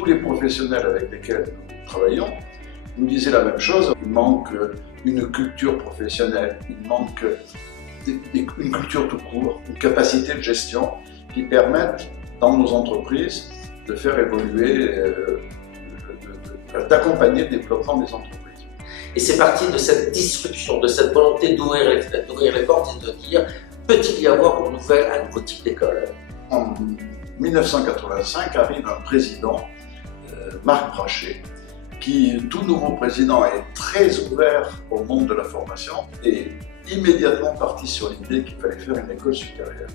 tous les professionnels avec lesquels nous travaillons nous disaient la même chose. Il manque une culture professionnelle, il manque une culture tout court, une capacité de gestion qui permettent dans nos entreprises de faire évoluer, d'accompagner le développement des entreprises. Et c'est parti de cette disruption, de cette volonté d'ouvrir les fenêtres, d'ouvrir les portes et de dire peut-il y avoir un nouveau type d'école? En 1985 arrive un président, Marc Brachet, qui, tout nouveau président, est très ouvert au monde de la formation et immédiatement parti sur l'idée qu'il fallait faire une école supérieure.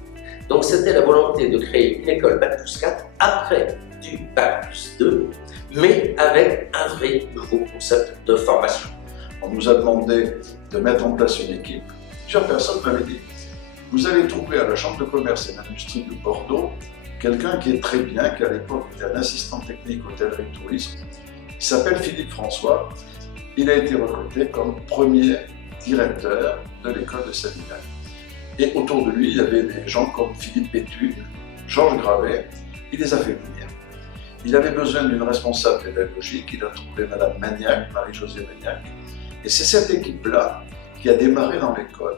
Donc c'était la volonté de créer une école Bac+4 après du Bac+2, mais avec un vrai nouveau concept de formation. On nous a demandé de mettre en place une équipe. Plusieurs personnes m'avaient dit « Vous allez trouver à la Chambre de commerce et d'industrie de Bordeaux quelqu'un qui est très bien, qui à l'époque était un assistant technique hôtellerie et tourisme. Il s'appelle Philippe François. Il a été recruté comme premier directeur de l'école de Savignac. Et autour de lui, il y avait des gens comme Philippe Béthune, Georges Gravet. Il les a fait venir. Il avait besoin d'une responsable pédagogique. Il a trouvé Madame Magnac, Marie-Josée Magnac. Et c'est cette équipe-là qui a démarré dans l'école.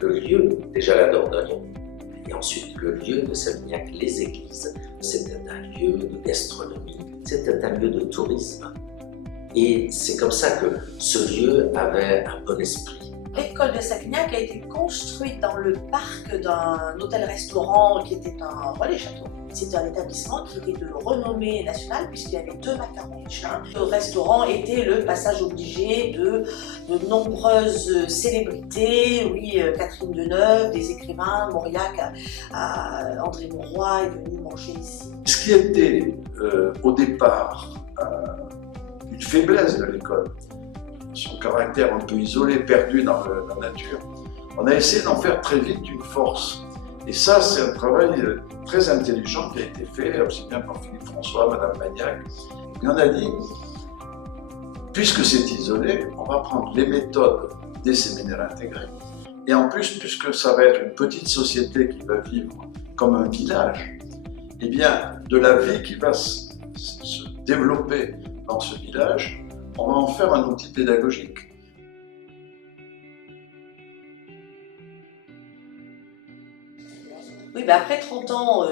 Le lieu, déjà la Dordogne, et ensuite le lieu de Savignac, les églises, c'était un lieu de gastronomie, c'était un lieu de tourisme. Et c'est comme ça que ce lieu avait un bon esprit. L'école de Savignac a été construite dans le parc d'un hôtel-restaurant qui était un relais-château. C'était un établissement qui était de renommée nationale puisqu'il y avait 2 macarons Michelin. Le restaurant était le passage obligé de nombreuses célébrités, oui, Catherine Deneuve, des écrivains, Mauriac, André Mauroy est venu manger ici. Ce qui était au départ une faiblesse de l'école, son caractère un peu isolé, perdu dans la nature, on a essayé d'en faire très vite une force. Et ça, c'est un travail très intelligent qui a été fait, aussi bien par Philippe François, Madame Magnac. Et on a dit, puisque c'est isolé, on va prendre les méthodes des séminaires intégrés. Et en plus, puisque ça va être une petite société qui va vivre comme un village, eh bien, de la vie qui va se développer dans ce village, on va en faire un outil pédagogique. Oui, ben après 30 ans,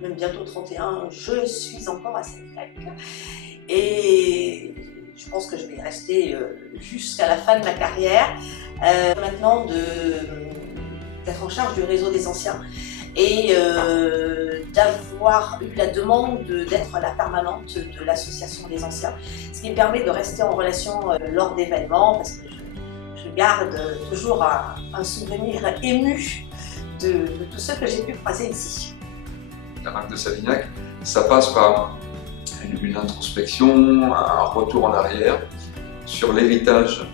même bientôt 31, je suis encore à Savignac. Et je pense que je vais y rester jusqu'à la fin de ma carrière. Maintenant, d'être en charge du réseau des anciens et d'avoir eu la demande d'être la permanente de l'association des anciens, ce qui me permet de rester en relation lors d'événements parce que je garde toujours un souvenir ému de tout ce que j'ai pu croiser ici. La marque de Savignac, ça passe par une introspection, un retour en arrière sur l'héritage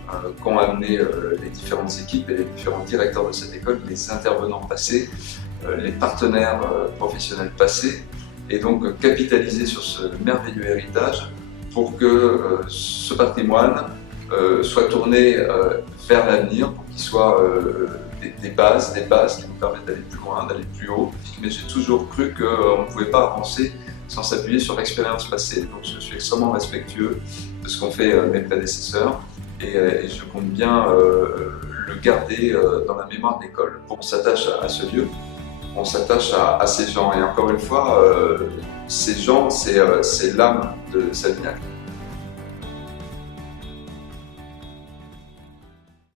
qu'ont amené les différentes équipes et les différents directeurs de cette école, les intervenants passés, les partenaires professionnels passés, et donc capitaliser sur ce merveilleux héritage pour que ce patrimoine soit tourné vers l'avenir, pour qu'il soit des bases qui nous permettent d'aller plus loin, d'aller plus haut. Mais j'ai toujours cru qu'on ne pouvait pas avancer sans s'appuyer sur l'expérience passée. Donc je suis extrêmement respectueux de ce qu'ont fait mes prédécesseurs et je compte bien le garder dans la mémoire de l'école. On s'attache à ce lieu, on s'attache à ces gens et encore une fois, ces gens, c'est l'âme de Savignac.